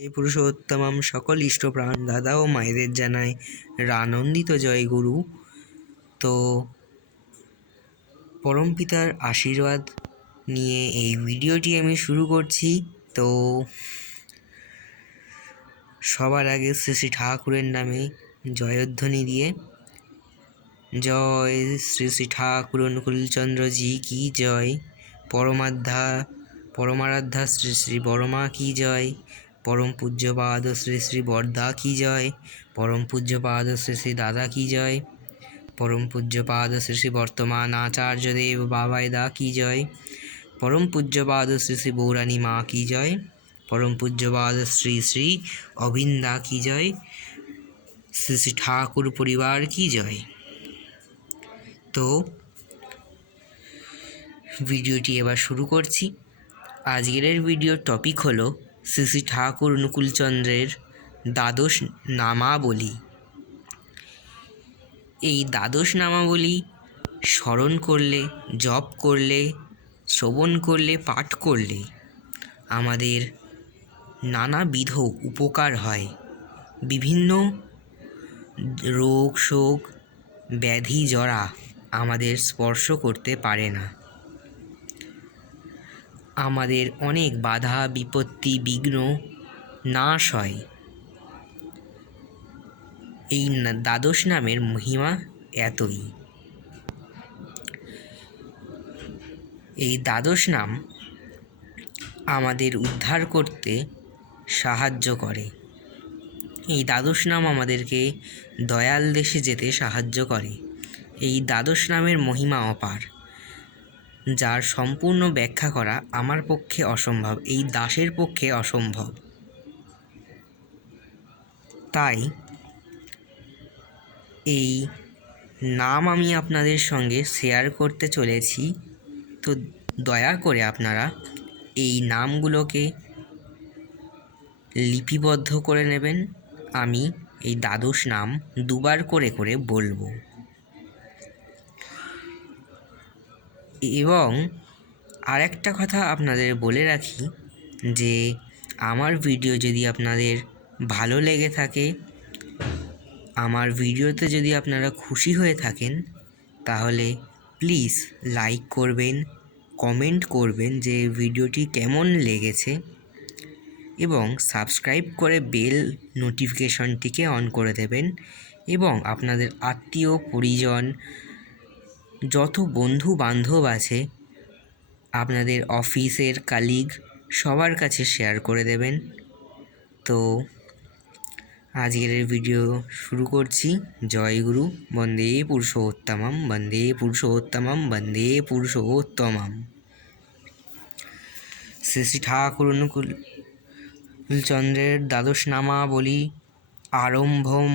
এই পুরুষোত্তমম সকল ইষ্টপ্রাণ দাদা ও মায়েদের জানায় আনন্দিত জয় গুরু। তো পরমপিতার আশীর্বাদ নিয়ে এই ভিডিওটি আমি শুরু করছি। তো সবার আগে শ্রী শ্রী ঠাকুরের নামে জয়ধ্বনি দিয়ে জয় শ্রী শ্রী ঠাকুর অনুকূলচন্দ্র জি কি জয়, পরমারাধ্যা শ্রী শ্রী বড়মা কি জয়, পরম পূজ্যপাদ শ্রী শ্রী বরদা কি জয়, পরম পূজ্যপাদ শ্রী শ্রী দাদা কি জয়, পরম পূজ্যপাদ শ্রী শ্রী বর্তমান আচার্যদেব বাবাইদা কি জয়, পরম পূজ্যপাদ শ্রী শ্রী বৌরানী মা কি জয়, পরম পূজ্যপাদ শ্রী শ্রী অবিন্দা কি জয়, শ্রী শ্রী ঠাকুর পরিবার কি জয়। তো ভিডিওটি এবার শুরু করছি। আজকের ভিডিওর টপিক হলো শ্রী শ্রী ঠাকুর অনুকূলচন্দ্রের দ্বাদশ নামাবলী। এই দ্বাদশ নামাবলী স্মরণ করলে, জপ করলে, শ্রবণ করলে, পাঠ করলে আমাদের নানাবিধ উপকার হয়। বিভিন্ন রোগ শোক ব্যাধি জরা আমাদের স্পর্শ করতে পারে না। আমাদের অনেক বাধা বিপত্তি বিঘ্ন নাশ হয়। এই দ্বাদশ নামের মহিমা এতই। এই দ্বাদশ নাম আমাদের উদ্ধার করতে সাহায্য করে। এই দ্বাদশ নাম আমাদেরকে দয়াল দেশে যেতে সাহায্য করে। এই দ্বাদশ নামের মহিমা অপার, যার সম্পূর্ণ ব্যাখ্যা করা আমার পক্ষে অসম্ভব, এই দাসের পক্ষে অসম্ভব। তাই এই নাম আমি আপনাদের সঙ্গে শেয়ার করতে চলেছি। তো দয়া করে আপনারা এই নামগুলোকে লিপিবদ্ধ করে নেবেন। আমি এই দ্বাদশ নাম দুবার করে করে বলবো। এবং আরেকটা কথা আপনাদের বলে রাখি যে আমার ভিডিও যদি আপনাদের ভালো লেগে থাকে, আমার ভিডিওতে যদি আপনারা খুশি হয়ে থাকেন, তাহলে প্লিজ লাইক করবেন, কমেন্ট করবেন যে ভিডিওটি কেমন লেগেছে, এবং সাবস্ক্রাইব করে বেল নোটিফিকেশনটিকে অন করে দেবেন। এবং আপনাদের আত্মীয় পরিজন, যত বন্ধু বান্ধব আছে, আপনাদের অফিসের কালিগ, সবার কাছে শেয়ার করে দেবেন। তো আজকের ভিডিও শুরু করছি। জয় গুরু। বন্দে পুরুষোত্তমম, বন্দে পুরুষোত্তমম, বন্দে পুরুষোত্তমম। শ্রী শ্রী ঠাকুর অনুকূলচন্দ্রের দ্বাদশ নামাবলী আরম্ভম।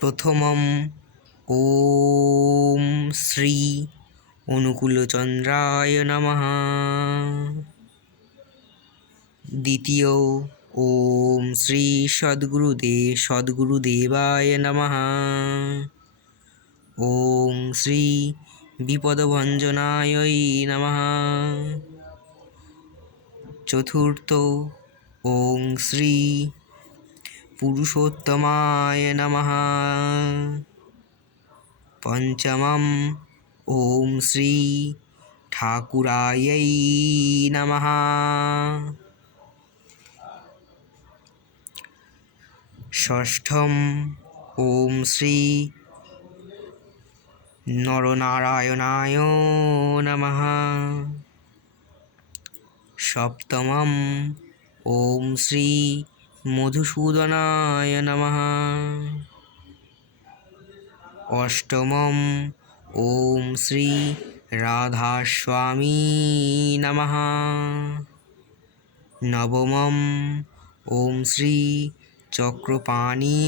প্রথমম ওম শ্রী অনুকূলচন্দ্রায় নমঃ। দ্বিতীয় ওম শ্রী সদ্গুরুদেবায় নমঃ। ওম শ্রী বিপদভঞ্জনায় নমঃ। চতুর্থ ওম শ্রী পুরুষোত্তমায় নমঃ। পঞ্চমম ওম শ্রী ঠাকুরায় নমঃ। ষষ্ঠম ওম শ্রী নরনারায়ণায় নমঃ। সপ্তমম ওম শ্রী মধুসূদনায় নমঃ। অষ্টমম ওম শ্রী রাধাস্বামী নমঃ। নবমম ওম শ্রী চক্রপাণি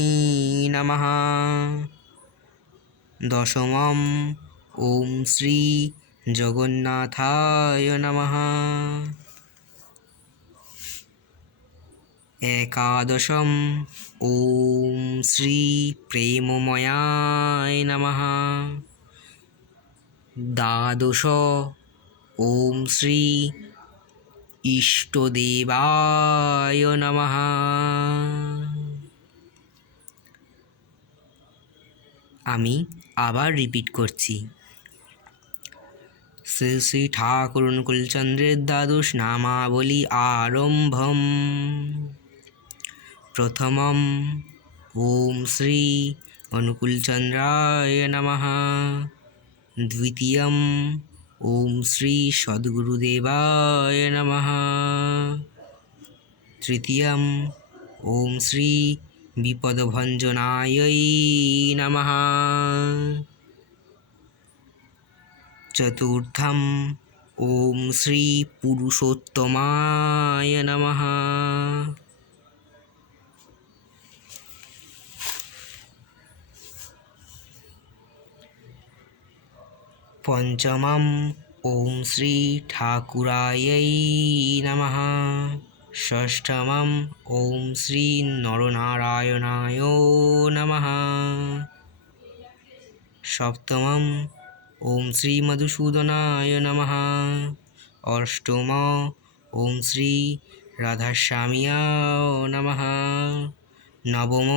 নমঃ। দশমম ওম শ্রী জগন্নাথায় নমঃ। একাদশম ওম শ্রী প্রেমময়ায় নমঃ। দ্বাদশ ওম শ্রী ইষ্টদেবায় নমঃ। আমি আবার রিপিট করছি। শ্রী শ্রী ঠাকুর অনুকূলচন্দ্রের দ্বাদশ নামাবলী আরম্ভম। প্রথমম ওম শ্রী অনুকূলচন্দ্রায় নমঃ। দ্বিতীয়ম ওম শ্রী সদ্গুরুদেবায় নমঃ। তৃতীয়ম ওম শ্রী বিপদভঞ্জনায় নমঃ। চতুর্থম ওম শ্রী পুরুষোত্তমায় নমঃ। পঞ্চমম ওম শ্রী ঠাকুরায় নমঃ। ষষ্ঠমম ওম শ্রী নরনারায়ণায় নমঃ। সপ্তমম ওম শ্রী মধুসূদনায় নমঃ। অষ্টম ওম শ্রী রাধাস্বামীয় নমঃ। নবম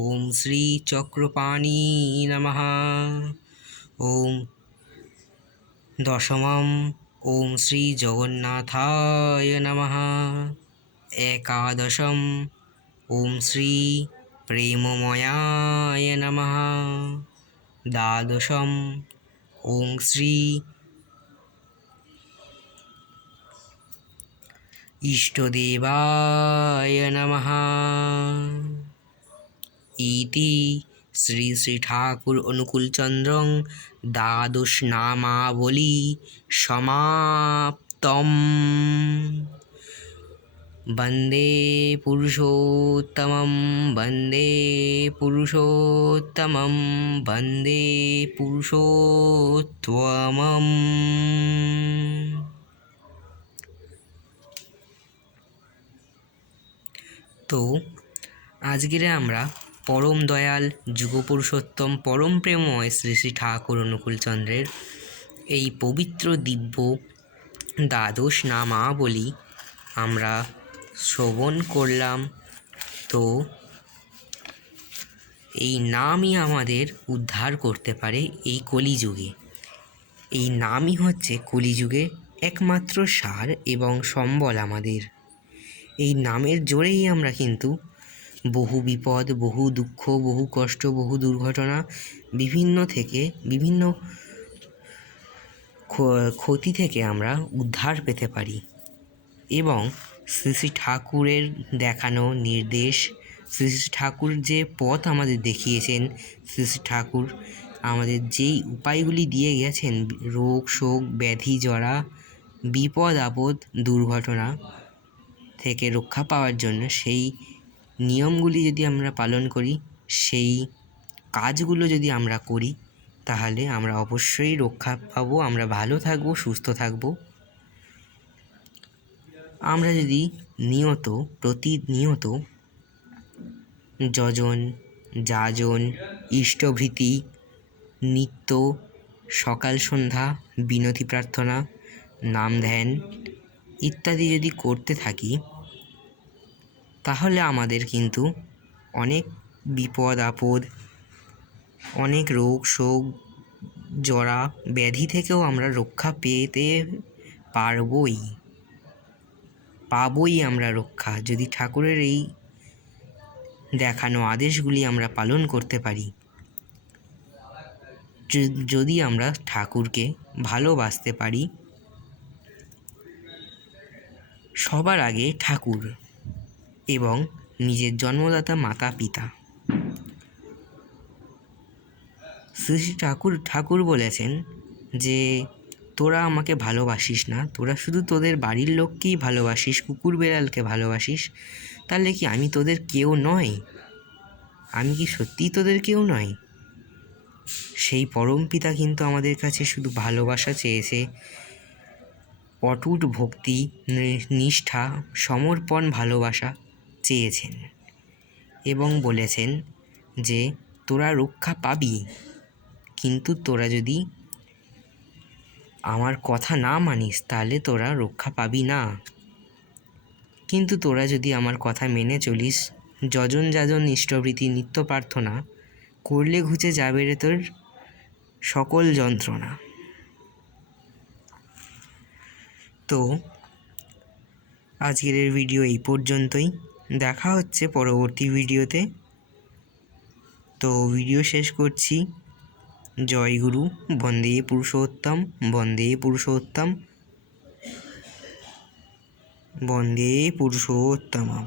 ওম শ্রী চক্রপাণি নমঃ। ওম দশমম ওম শ্রী জগন্নাথায় নমঃ। একাদশম ওম শ্রী প্রেমময়ায় নমঃ। দ্বাদশম ওম শ্রী ইষ্টদেবায় নমঃ। ইতি শ্রী শ্রী ঠাকুর অনুকূলচন্দ্রং দ্বাদশ নামাবলী সমাপ্তম। বন্দে পুরুষোত্তমম বন্দে পুরুষোত্তমম বন্দে পুরুষোত্তমম। তো আজকের আমরা পরম দয়াল যুগপুরুষোত্তম পরম প্রেমময় শ্রী শ্রী ঠাকুর অনুকূলচন্দ্রের এই পবিত্র দিব্য দ্বাদশ নামাবলী আমরা শ্রবণ করলাম। তো এই নামই আমাদের উদ্ধার করতে পারে এই কলিযুগে। এই নামই হচ্ছে কলিযুগে একমাত্র সার এবং সম্বল আমাদের। এই নামের জোরেই আমরা কিন্তু বহু বিপদ, বহু দুঃখ, বহু কষ্ট, বহু দুর্ঘটনা, বিভিন্ন ক্ষতি থেকে আমরা উদ্ধার পেতে পারি। এবং শ্রী শ্রী ঠাকুরের দেখানো নির্দেশ, শ্রী শ্রী ঠাকুর যে পথ আমাদের দেখিয়েছেন, শ্রী শ্রী ঠাকুর আমাদের যেই উপায়গুলি দিয়ে গেছেন রোগ শোক ব্যাধি জরা বিপদ আপদ দুর্ঘটনা থেকে রক্ষা পাওয়ার জন্য, সেই নিয়মগুলি যদি আমরা পালন করি, সেই কাজগুলো যদি আমরা করি, তাহলে আমরা অবশ্যই রক্ষা পাবো, আমরা ভালো থাকবো, সুস্থ থাকবো। আমরা যদি প্রতিনিয়ত যজন যাজন ইষ্টভীতি নিত্য সকাল সন্ধ্যা বিনতি প্রার্থনা নাম ধ্যান ইত্যাদি যদি করতে থাকি, তাহলে আমাদের কিন্তু অনেক বিপদ আপদ, অনেক রোগ শোক জরা ব্যাধি থেকেও আমরা রক্ষা পেতে পাবই আমরা রক্ষা, যদি ঠাকুরের এই দেখানো আদেশগুলি আমরা পালন করতে পারি, যদি আমরা ঠাকুরকে ভালোবাসতে পারি। সবার আগে ঠাকুর এবং নিজের জন্মদাতা মাতা পিতা। শ্রী শ্রী ঠাকুর বলেছেন যে তোরা আমাকে ভালোবাসিস না, তোরা শুধু তোদের বাড়ির লোককেই ভালোবাসিস, কুকুর বেড়ালকে ভালোবাসিস, তাহলে কি আমি তোদের কেউ নয়? আমি কি সত্যিই তোদের কেউ নয়? সেই পরম পিতা কিন্তু আমাদের কাছে শুধু ভালোবাসা চেয়েছে, অটুট ভক্তি নিষ্ঠা সমর্পণ ভালোবাসা চেয়েছেন এবং বলেছেন যে তোরা রক্ষা পাবি, কিন্তু তোরা যদি আমার কথা না মানিস তাহলে তোরা রক্ষা পাবি না। কিন্তু তোরা যদি আমার কথা মেনে চলিস, যজন যাজন ইষ্টপ্রীতি নিত্য প্রার্থনা করলে ঘুচে যাবে রে তোর সকল যন্ত্রণা। তো আজকের ভিডিও এই পর্যন্তই, দেখা হচ্ছে পরবর্তী ভিডিওতে। তো ভিডিও শেষ করছি। জয় গুরু, বন্দে পুরুষোত্তম, বন্দে পুরুষোত্তম, বন্দে পুরুষোত্তমম।